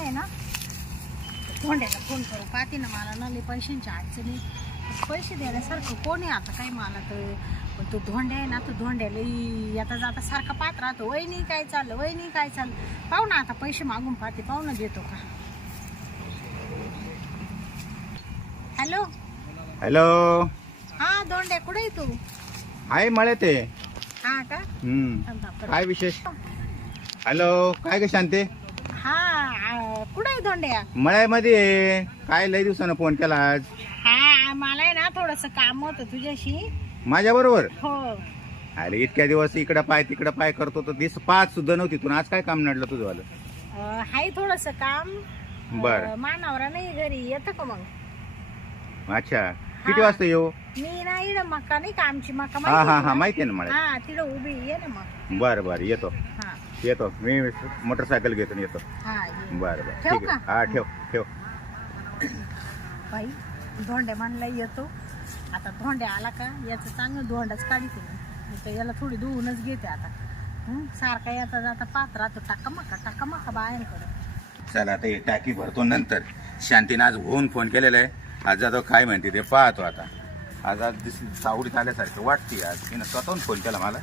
आहे ना धोंड्याला फोन करू पाहते ना मला ना लई पैशांची अडचणी पैसे द्यायसारखं कोण आहे आता काही मला तर? पण तो धोंड्या आहे ना तो धोंड्याला येता जाता सारखा पाहत राहतो. वहिनी काय चाललं? वहिनी काय चाललं? पाहू ना आता पैसे मागून पाहते. पाहू ना देतो का? हॅलो? हॅलो? हा धोंड्या कुठे आहे तू? आहे मळे ते हा का. काय विशेष? हॅलो काय ग शांते? हा कुठे आहे धोंड्या मळ्यामध्ये. आहे. काय लय दिवसानं फोन केला आज? हा मला आहे ना थोडस काम होतं तुझ्याशी. माझ्या बरोबर? हो. अरे इतक्या दिवस इकडं पाय तिकडं पाय करतो तर दिस पाच सुद्धा नव्हती. तू आज काय काम नडलं तुझं वालं अं, हाय थोडस काम. बर. अं, मानावरा नाही घरी. येतं का मग? अच्छा. किती हा. वाजता येऊ? मी ना इकडं मका नाही का आमची मका हा हा हा माहिती आहे ना तुला? मला. हा तिकडं उभी ये ना मग. बरं बरं. येतो. हा. येतो. मी मोटरसायकल घेतो आणि येतो. हा ये. बरं बरं. ठेवू ठीक आहे. का? हा ठेव ठेव. बाई धोंड्या मानला येतो. आता धोंड्या आला का? याचं चांगलं धोंडाच काढते मी मी तर याला थोडी धुवूनच घेते आता. हं? सारखा येता जाता पाहत राहतो. टाका मका टाका मका बाहेरकडे चला आता हे टाकी भरतो नंतर. शांतीनं आज होऊन फोन केलेला आहे. आज जातो काय म्हणते ते पाहतो आता. आज आज दिस सावडीत आल्यासारखं वाटते आज. तिनं स्वतःहून फोन केला मला.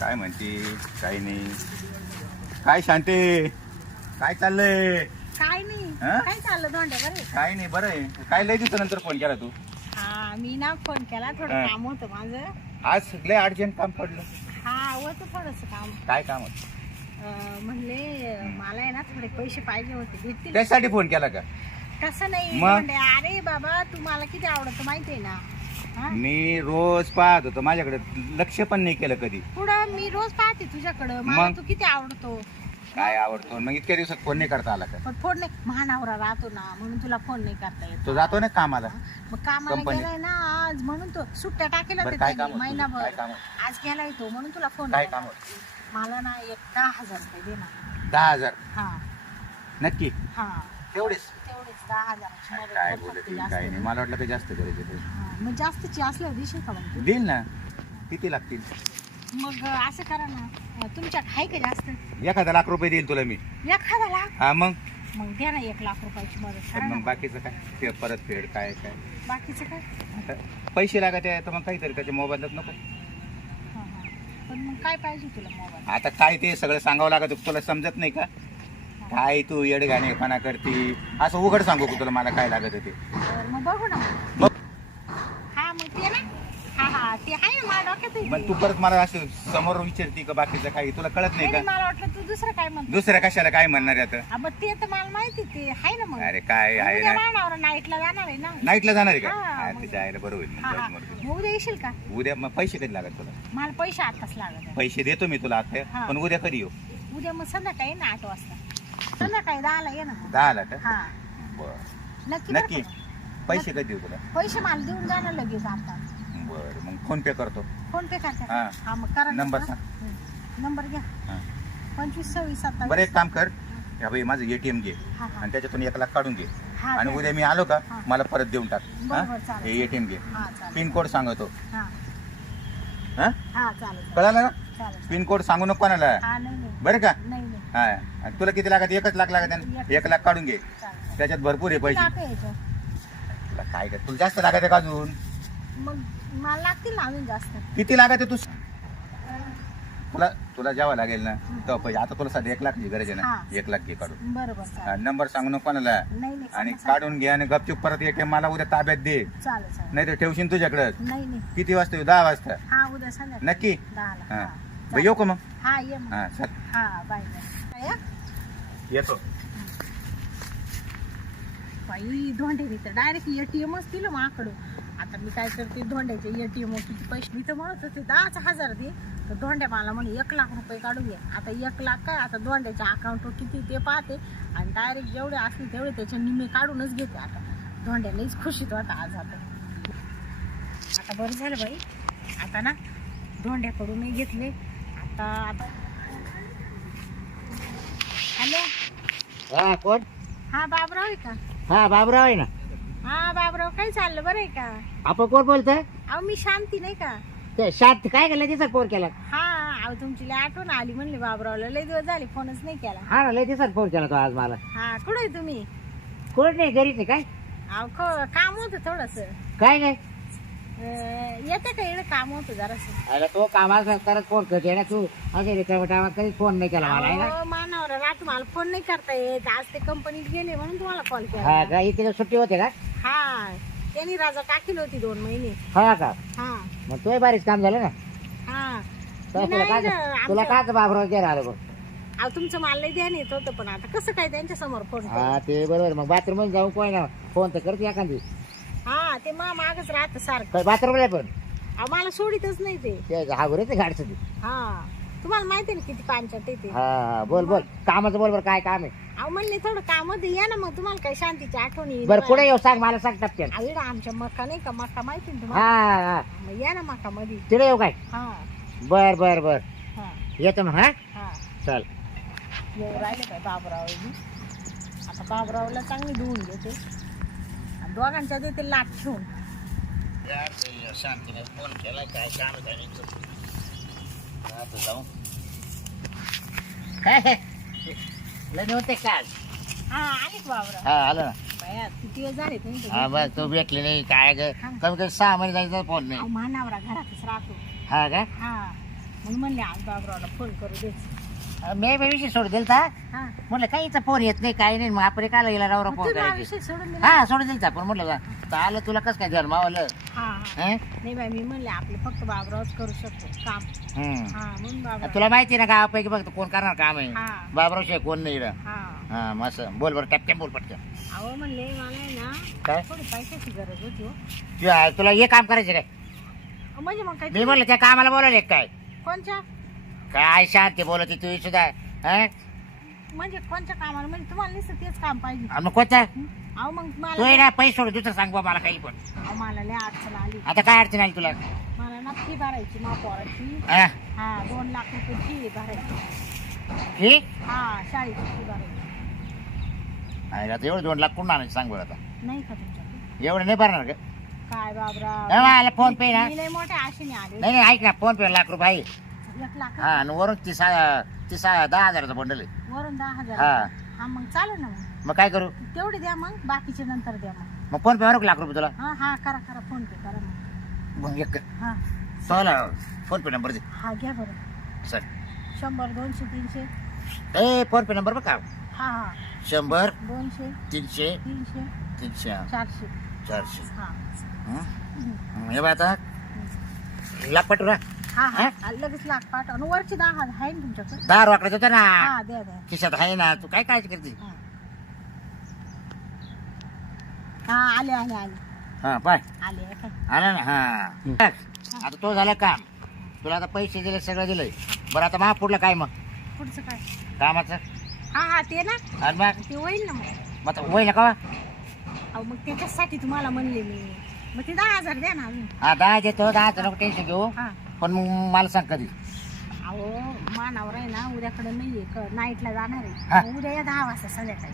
काय म्हणते? काय नाही. काय शांती? काय चाललंय? काय नाही. हं? काय चाललं धोंड्या बरे काय नाही बरं आहे. काय लय दिवसानंतर फोन केला तू? हा मी ना फोन केला थोडं हा. काम होतं माझं. आज लय अर्जंट काम पडलं. हा होतं थोडस काम. काय काम होतं? अं, म्हणले मला आहे ना थोडे पैसे पाहिजे होते भेटतील. त्यासाठी फोन केला का? कसं नाही मग? धोंड्या अरे बाबा तू मला किती आवडतं माहितीये ना? हा? मी रोज पाहत होतो. माझ्याकडे लक्ष पण नाही केलं कधी. पुढं मी रोज पाहते तुझ्याकडं. मला मग? तू किती आवडतो? काय आवडतो? मग इतक्या दिवसात फोन नाही करता आला का? पण फोन नाही. महानावरा राहतो ना म्हणून तुला फोन नाही करता येत. तो जातो ना कामाला. मग कामाला. गेलाय ना आज म्हणून तो सुट्ट्या टाकेला बरं, ते काय त्यांनी काम होतं? महिनाभर. काय काम होतं? आज गेलाय तो म्हणून तुला फोन काय. काम होतं? मला ना एक दहा हजार रुपये दे ना. दहा हजार? हा. नक्की? हा. तेवढेच. दहा हजाराची मदत काय कर बोलत जास्त काय नाही. मला वाटलं काही जास्त करायचं ते. हा, मग जास्तची असल्यावर दिशे का मग तू? देईल ना. किती लागतील? मग असं करा ना. अं, तुमच्यात आहे का जास्त? एखादा लाख रुपये देईल तुला मी. एखादा लाख? हा मग? मग द्या ना एक लाख रुपयाची मदत. पण करा मग ना बाकीचं काय? ते परत फेड काय काय? बाकीचं काय? आता पैसे लागत आहे तर मग काहीतरी त्याच्या मोबाईलात नको. हा, हा. पण मग काय पाहिजे तुला मोबाईल? आता काय ते सगळं सांगावं लागत तुला समजत नाही का? काय तू येडगाणेपणा करते. असं उघड सांगू का तुला मला काय लागत आहे ते तर मग बघू ना. मग? हा मग ते ना. हा हा ते आहे ना माझ्या डोक्यात आहे मग ते. परत मला असं समोर विचारते का बाकीचं काही? तुला कळत नाही नाही, नाही, का मला वाटलं तू दुसरं काय म्हणतो. दुसऱ्या कशाला काय म्हणणार आहे आता? हा, मग ते तर मला माहिती ते. आहे ना मग. अरे काय आहे उद्या ना. मानावर नाईटला जाणार आहे ना. नाईटला जाणार आहे का? हा, मग- त्याच्या आईला बरोबर आहे. हा हा दे. मग उद्या येशील का? उद्या मग पैसे कधी लागत तुला? मला पैसे आताच लागत. पैसे देतो मी तुला आता हा. पण उद्या कधी येऊ? उद्या मग संध्याकाळी ना आठ वाजता. संध्याकाळी दहाला ये ना. दहा का? हा. बर. नक्की बरं नक्की. का? पैसे कधी देऊ तुला? पैसे मला देऊन जाणार लगेच आता. बर मग फोन पे करतो. फोन पे करता. हा. हा मग करा ना. नंबर हा? सांग. हं. नंबर घ्या. हा. पंचवीस सव्वीस बरं सत्तावीस एक काम कर. या बाई माझं एटीएम घे. हा हा. आणि त्याच्यातून एक लाख काढून घे. हा आणि द्या. उद्या मी आलो का हा. मला परत देऊन टाक. बरोबर, चालेल. हे एटीएम घे. हा चालेल. पिन कोड सांगतो. हा. हा? हा चालेल. कळालं ना? चालेल पिन कोड सांगू नको कोणाला. हा नाही नाही. बरं का? नाही नाही. हा. आणि तुला किती लागत एकच लाख लागत? एक लाख काढून घे. चालेल. त्याच्यात भरपूर आहे पैसे. लाख याच्यात? तुला काय कर तुला जास्त लागत आहे का अजून? मग मला लागतील ना अजून जास्त. किती लागत आहे तू तुला तुला जेव्हा लागेल ना तेव्हा पैसे. आता तुला सध्या एक लाखची गरज आहे हा. ना एक लाख घे काढून. बरोबर हा, चालेल नंबर सांगू नको कोणाला. नाही नाही. आणि काढून घे आणि गपचूप परत एटीएम मला उद्या ताब्यात दे. चालेल चालेल. नाही तर ठेवशील तुझ्याकडे. नाही नाही. किती वाजता येऊ? दहा वाजता. हा उद्या संध्याकाळी. नक्की? दहाला. हा. हा. बरं, येऊ का मग हा ये मग हा चल हा बाय बाय या. येतो बाई धोंड्याने तर डायरेक्ट एटीएमच दिलं माकडं आता मी काय करते धोंड्याचे एटीएम किती पैसे मी तर म्हणत होते दहाच हजार दे. तर धोंड्या मला म्हणे एक लाख रुपये काढून घे आता एक लाख काय? आता धोंड्याच्या अकाउंटवर किती ते पाहते. आणि डायरेक्ट जेवढे असले तेवढे त्याचे निम्मे काढूनच घेते आता. धोंड्यालाच खुशीत होता आज आता. आता बरं झालं बाई. आता ना धोंड्याकडूनही घेतले. आता. हॅलो. हा कोण? हा बाबराव आहे का? हा बाबराव आहे ना. हा बाबराव काय चाललं? बरं आहे का? आपण कोण बोलतोय? अहो मी शांती नाही का? ते शांत काय केलं तिचा फोन केला? हा अहो तुमची लय आठवण आली म्हणले बाबरावला. लय दिवस झाले फोनच नाही केला. हा ना लय दिवसात फोन केला तो आज मला. हा कुठे आहे तुम्ही? कोण नाही घरीच आहे काय? अहो काम होतं थोडस. काय नाही येते का इकडे? काम होतं जरास. अरे तो कामाला करत फोन करते ना तू. असे रिकाम्या टायमात कधीच फोन नाही केला मला आहे ना? मानावर रात मला फोन नाही करता येत. आज ते कंपनीत गेले म्हणून तुम्हाला कॉल. हा केला का? इथे तर सुट्टी होते का? हा. त्यांनी राजा टाकील होती दोन महिने. हा का? हा. मग तोही बारीच काम झालं ना? हा. तर तुला नाही काय तुला आमच्या- काय बाबराव घ्यायला आलं बघ? अहो तुमचं मला लय ध्यान येत होतं पण आता कसं काय त्यांच्यासमोर फोन हा ते बरोबर. मग बाथरूममध्ये जाऊ कोण फोन तर करते एखादी. हा ते मा मागच राहत सारखं. काय बाथरूमला पण? अहो मला सोडितच नाही ते. ते हागुरे ते गाडचं ते. हा. तुम्हाला माहिती ना किती पांचट आहे ते? हा हा बोल बोल. कामाचं बोल बरं काय काम आहे? अहो म्हणले थोडं काम होतं या ना मग. तुम्हाला काही शांतीची आठवण येईल बरं पुढे येऊ सांग मला सांग टपक्यान अहो, इकडं आमच्या मका नाही का? मका माहिती ना हा तुम्हाला? हा मग या ना मका मध्ये तिकडे येऊ काय? हा. बर बर बर. हा. येतो मग हा? हा. चल. येऊ राहिले काय बाबराव? आता बाबरावला चांगली धुवून घेते. दोघांच्या देते लाट ठेवून शांतीने फोन केला काय काम जाऊ काय लग्न होते काल हा आले का बाबराव हा आलं ना. बाया किती वेळ झाले तुम्ही हा बस तू भेटली नाही काय ग? कमी कमी सहा महिने जायचा फोन नाही. मानावरा घरातच राहतो. हा का? हा. म्हणून म्हणले आज बाबरावला फोन करू दे. मी बी विषय सोड दिलता. हा. म्हटलं काही इथं फोन येत नाही काही नाही. मग आपण काला गेला मग फोन हा करायची. विषय सोडून दिला? हा सोडून दिलता पण म्हटलं तर आलं तुला कसं काय झालं मावलं? हा. हा? हं? नाही बाई मी म्हणले आपले फक्त बाबरावच करू शकतो काम. हं. हा म्हणून बाबराव. तुला माहिती ना गावापैकी बघ कोण करणार काम आहे? हा. बाबराव शिवाय कोण नाही इकडं. हा. हा मस्त. बोल बरं टपक्यान बोल पटकन. अहो म्हणले मला आहे ना काय? थोडी पैशाची गरज होती हो. तू- तुला हे काम करायचं काय? अहो, म्हणजे मग काय मी म्हणलं त्या कामाला बोलवले काय? कोणच्या? काय शांती बोलत तू सुद्धा हं? म्हणजे कोणच्या कामाला म्हणजे तुम्हाला नुसतं तेच काम पाहिजे. आणि मग कोणता? अहो मग तू मला आहे ना पैसे सोड दुसरं सांग बा मला काही पण. अहो, मला लय अडचण आली. आता काय अडचण आली तुला? मला ना फी भरायची मा पोराची. हा? हा दोन लाख रुपये फी भरायची. हे? हा शाळेची फी भरायची. अरे आता एवढं दोन लाख कोण आणायचं सांग बरं आता? नाही का तुमच्याकडे? एवढं नाही भरणार का? काय बाबराव? हा, मला फोन पे ना. मी लय मोठ्या आशेने आले. नाही नाही ऐक ना फोन पे लाख रुपये आहे. एक लाख हा आणि वरून तीस तीस दहा हजाराचा बंडल आहे. वरून दहा हजार. हा. मग चालेल ना मग. मग काय करू? तेवढे द्या मग बाकीचे नंतर द्या मग. मग फोन पे वर लाख रुपये तुला? हा हा करा करा फोन पे करा मग. मग एक हा. सोला फोन पे नंबर दे. हा घ्या बरं. सर शंभर दोनशे तीनशे. ए फोन पे नंबर बघा हा हा. शंभर दोनशे तीनशे तीनशे तीनशे. चारशे. चारशे. हा. हं? हे. बघ आता. लाख पटू ना. हा हा. हा? लगेच लाख पाठ आणि वरची दहा हजार आहे ना तुमच्याकडे? दहा होतं ना. हा द्या द्या. खिशात आहे ना. तू काय काळजी करते? हा. हा आले आले आले. हा पाय. आले काय. आला ना हा. आता तो झाला काम. तुला आता पैसे दिले सगळं दिलंय. बरं आता मा पुढलं काय मग? पुढचं काय? कामाचं? हा हा ते ना. आणि मग? ते होईल ना मग. मग आता होईल ना का अहो मग त्याच्यासाठी तुम्हाला म्हणले मी. मग ते दहा हजार द्या ना अजून. हा दहा देतो. दहा नको टेन्शन घेऊ. हा. पण मग मला सांग कधी? अहो मानावर आहे ना उद्याकडे नाहीये क- नाईटला जाणार हा. आहे उद्या या दहा वाजता संध्याकाळी.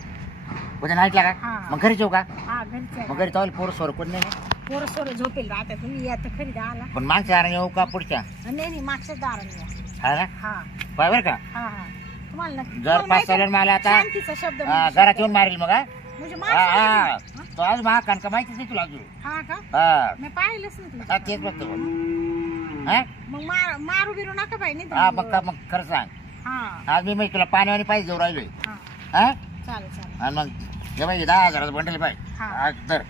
उद्या नाईटला का? हा. मग घरी जाऊ का? हा घरचे मग घरी चालेल पोरं सोर कोण नाही? ना? पोरं सोरं झोपेल आता तुम्ही या तर खरी दहाला. पण मागच्या दाराने येऊ का पुढच्या? नाही नाही मागच्या दाराने या. हा ना? हा. पाय बरं का? हा हा. तुम्हाला नक्की- जर तुम्हाला पाच माहिती आहे चालेल मला आता शांतीचा शब्द हा, म्हणजे घरात. येऊन मारेल मग हा? म्हणजे हा. तो आज मा का माहितीच नाही तुला अजून. हा का? हा. मी पाहिलंच नाही हा, तेच बघतो. हा? मग मार मारू बिरू नका बाई नाही हा. मग खरं सांग. हा. आज मी मग तुला पाण्यावानी पाहिजे देऊ राहिलोय. हा. हा? चालेल चालेल. आणि मग हे बाई दहा हजाराचं बंडल पाहिजे हा. तर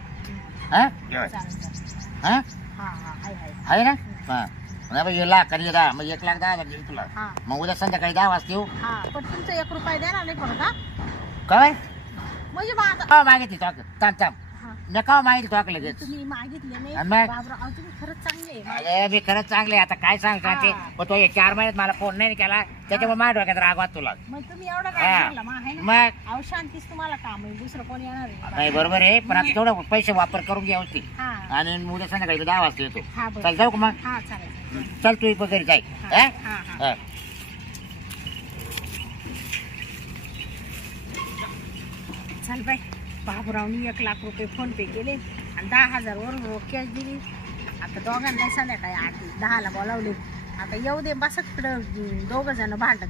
हा? बाई. चालेल चालेल. हा? हा हा आहे ना? हा. नाही बाई हे लाख आणि हे दहा मग एक लाख दहा हजार देईल तुला. हा. मग उद्या संध्याकाळी दहा वाजता येऊ. हा पण तुमचं एक रुपया देणार नाही परत हा. काय? म्हणजे मग आता तो थांब थांब. हा मी का मागितली तो लगेच. तुम्ही मागितले नाही. आणि मग? बाबराव अहो, तुम्ही खरंच चांगले आहे. अरे मी खरंच चांगले आता काय सांग सांगते हा. पण तो हे चार महिन्यात मला फोन नाही केला. त्याच्यामुळे माझ्या डोक्यात रागवात तुला. मग तुम्ही एवढं हा. काय म्हणला मग आहे ना? मग? अहो शांतीच तुम्हाला काम आहे. दुसरं कोणी येणार आहे? नाही बरोबर आहे. पण आता थोडं पैसे वापर करून घ्या होती. हा. आणि उद्या संध्याकाळी दहा वाजता येतो. हा बरं. चल जाऊ का मग? हा चालेल. चल तू इथं घरी जाय. हा, हा? हा, हा. हा. चल बाई बाबूरावनी एक लाख रुपये फोन पे केले आणि दहा हजार वरून रोख कॅश दिली. आता दोघांना संध्याकाळी आठ दहाला बोलावले. आता येऊ दे बस तिकडं दोघं जण भांडत.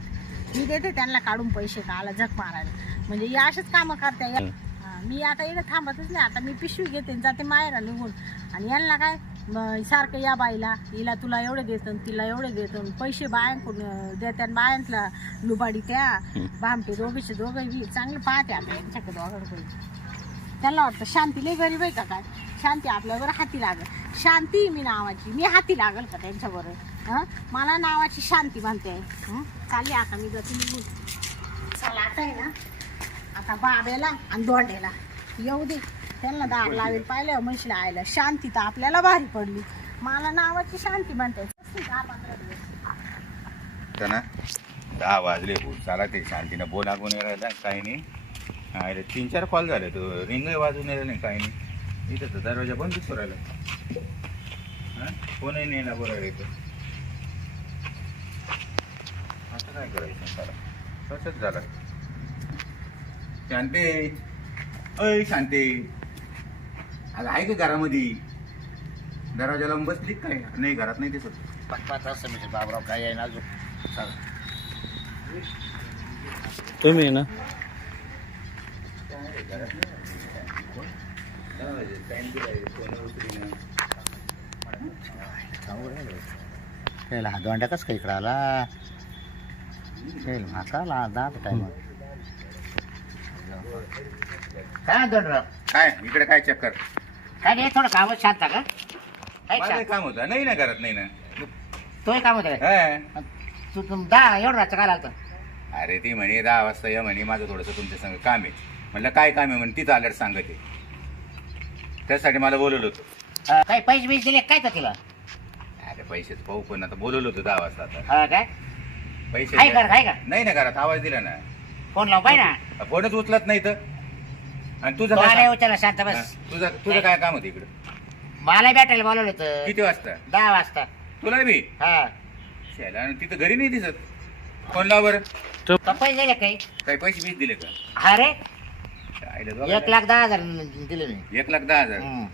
मी देते त्यांना काढून पैसे काला झक मारायला. म्हणजे हे असेच कामं करते हा, मी आता इकडे थांबतच नाही. आता मी पिशवी घेते जाते माहेरा निघून. आणि यांना काय सारखं या बाईला हिला तुला एवढे देतो तिला एवढे देतो पैसे बायांकडून देते आणि बायांतला लुबाडी त्या. भामटे दोघेचे दोघे बी चांगले पाहते आता यांच्याकडे दोघांकडे त्यांना वाटतं शांती लई गरीब आहे का काय? शांती आपल्याबरोबर हाती लागल. शांती? मी नावाची. मी हाती लागल का त्यांच्याबरोबर? हं? मला नावाची शांती म्हणते. हं? चालली आता मी जाते निघून. चला आता आहे ना? आता बाबेला आणि दोंडेला. येऊ दे. त्यांना दार लावेल. पाहिलं म्हशीला आयला शांती तर आपल्याला भारी पडली. मला नावाची शांती म्हणते. दहा पंधरा दिवस दहा वाजले हो चला ते शांतीनं बोला कोणी राहिला. काही नाही. अरे तीन चार कॉल झाले तो. रिंगही वाजून राहिलं नाही काही नाही. इथं तर दरवाजा बंद दिसतो राहिला. हा? कोणही नाही ना बरं इथं. आता काय करायचं? तसंच झालं. शांते. अय शांते. अगं आहे का घरामध्ये? दरवाजा लावून बसली का काय? नाही घरात नाही दिसत. पाच पाच असं म्हणजे बाबराव काय आहे ना अजून? चला. तुम्ही ना? त्याला हा दोंड्या कस काय इकडं आला? त्याला माका आला दहा टाइम काय दोंडराव काय? इकडे काय चक्कर काय नाही थोडं काम शांत का काय माझं शांत? काम होतं. नाही ना घरात नाही ना. तोही काम होतं काय? हा. तू तुम दहा एवढं काय लागतं अरे ती म्हणे दहा वाजता या म्हणे माझं थोडंसं तुमच्या संग काम आहे. म्हणलं काय काम आहे? म्हणे तिथं आल्यावर सांगते. त्यासाठी मला बोलवलं होतं. अं, काही पैसे बिसे दिले काय तर तिला? अरे पैसेच पाहू पण आता बोलवलं होतं दहा वाजता आता. हा काय पैसे आहे का आहे का? नाही ना घरात आवाज दिला ना. फोन लावून पाहिजे ना. फोनच उचलत नाही तर. आणि तुझं तो काय आलाय काम? उचलला शांत हा, बस तुझं तुझं काय काम होतं इकडं? मला भेटायला बोलवलं होतं. किती वाजता? दहा वाजता. तुला बी? हा. शाला, आणि तिथं घरी नाही दिसत. फोन लाव बरं. तो पैसे दिले काही? काही पैसे बीस दिले का? हा एक. लाख दहा हजार दिले मी. एक लाख दहा हजार? हम्म.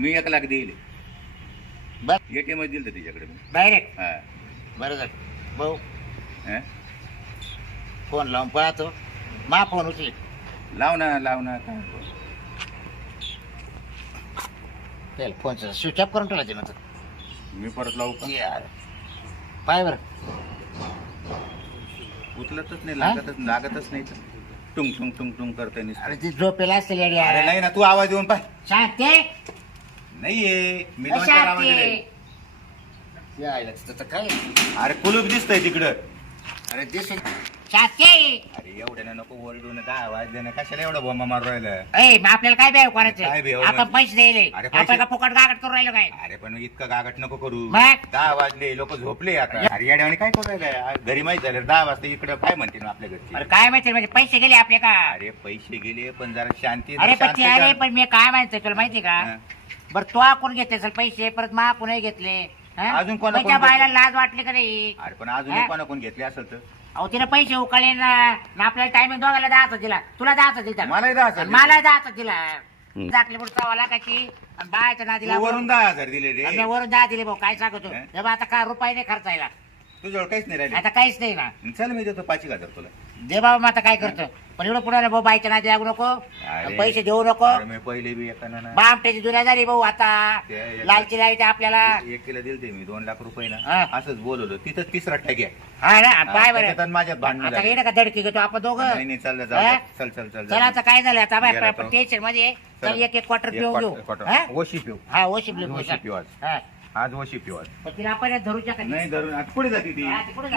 मी एक लाख देईल. बर. एटीएम दिलं होतं तिच्याकडे मी. डायरेक्ट हा. बरं झालं. भाऊ हा? फोन लावून पाहतो. मा फोन उचली. लाव ना लाव ना. काय? त्याला फोनचा स्विच ऑफ करून ठेवायचे नंतर मी परत लावू का? यार पाय बरं. उचलतच नाही? लागतच लागतच नाही तर. टुंग टुंग टुंग टुंग नुसतं. अरे ती झोपेला असते अरे यार. नाही ना तू आवाज देऊन पाय. शांती. नाहीये मी दोन चार आवाज दिले. शांती यायला तिथं तर काय? अरे कुलूप दिसतंय तिकडं. अरे दिसून शांती अरे एवढ्या नको ओरडून दहा देणं कशाला एवढं बोंबा मारू राहिलं? ए मग आपल्याला काय बेव काय कोणाचे बेव? आपण पैसे द्यायले. अरे पैसे- आपण का फुकट गागट करून राहिलो काय? अरे पण इतकं गागट नको करू. मग? दहा वाजले लोक झोपले आता. अरे येड्यावानी काय करू राहिलं घरी माहीत झालं दहा वाजता इकडे काय म्हणते ना आपल्या घरची? अरे काय माहिती म्हणजे पैसे गेले आपले का? अरे पैसे गेले पण जरा शांती अरे पण शांत ते अरे जा. पण मी काय माहिती तुला माहिती का? हा. बरं तो कोण घेतले असेल पैसे? परत मा कोणी घेतले? हा? अजून कोणा- मग त्या कोण बायला घेतले? लाज वाटली का नाही? अरे पण अजून हा? कोणा कोण घेतले असेल तर? अहो तिने पैसे उकळले ना. ना आपल्याला टायमिंग दोघायला द्यायचं दिला तुला द्यायचं दिला मलाही द्यायचं आणि दिलं. मला द्यायचं दिला जाकली पुढे सव्वा लाखाची आणि बायच्या नादीला तू वरून दहा हजार दिले आणि रे वरून दहा दिले भाऊ काय सांगतो? हा? तेव्हा आता काय रुपये नाही खर्चायला? तुझ्यावर काहीच नाही राहिले. आता काहीच नाही ना. चल मी देतो पाच एक हजार तुला. दे बाबा मग आता काय करतो? पण एवढं पुढे भाऊ बायच्या नादी लागू नको अरे. पैसे देऊ नको अरे मी पहिले बी एकानं ना बामट्याची दुनियादारी भाऊ आता ते एक- लालची लाइट आपल्याला एक किलो दिलते मी दोन लाख रुपये ना. असंच बोलवलं तिथं तिसरा ठग्या हा ना पाय बरं माझ्यात भांडण आता झाली. येणं का धडकी घेतो आपण दोघं नाही नाही चाललं हा? जाऊ दे. चल चल चल चला आता काय झालं आता बाय गेला तो. टेन्शनमध्ये आहे. चल. चल एक एक क्वार्टर एक पिऊन घेऊ. हा? ओशी पिऊ हा ओशी पिऊ ओशी पिऊ आज. हा आज ओशी पिऊ आज पण तिला आपण धरूच्या का नाही धरून आज पुढे जाते ती हा, ती कुठं